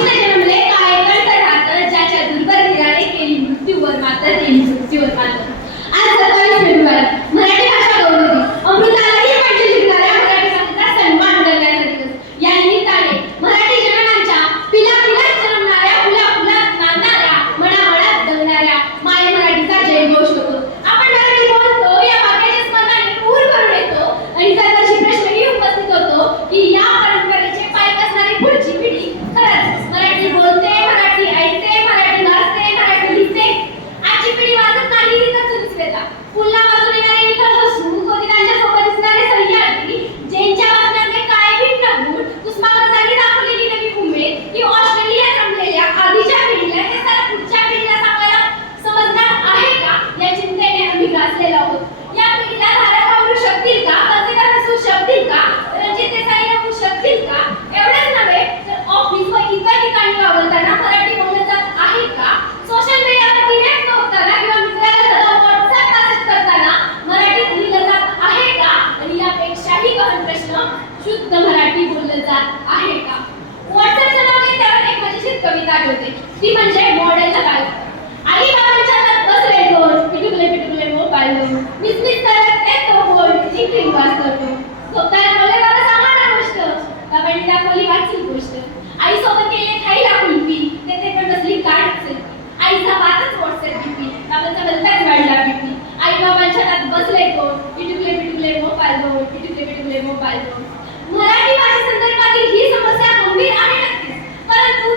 काय करत राहत? ज्याच्या दुर्बर निराळे केली मृत्यूवर मात्र मृत्यूवर मात्र ती म्हणजे मॉडेल काय आई बाबा हातात बसले गोल पिटुकले पिटुकले हो, मोबाईल मिस मिस करत ते तो गोल इंकिंग वास करतो. स्वतः बोले बाबा सांगा ना गोष्ट. बाबांनी दाखवली वाचली गोष्ट. आई स्वतः केले खाईला कुल्फी ते ते पण असली कार्ड आईचा वातच व्हॉट्सअप किती बाबांचा बलताच वाढला किती आई बाबांच्या हात बसले गोल पिटुकले पिटुकले हो, मोबाईल गोल हो, पिटुकले पिटुकले मोबाईल गोल मराठी भाषेसंदर्भातील ही समस्या गंभीर आहे नक्कीच. परंतु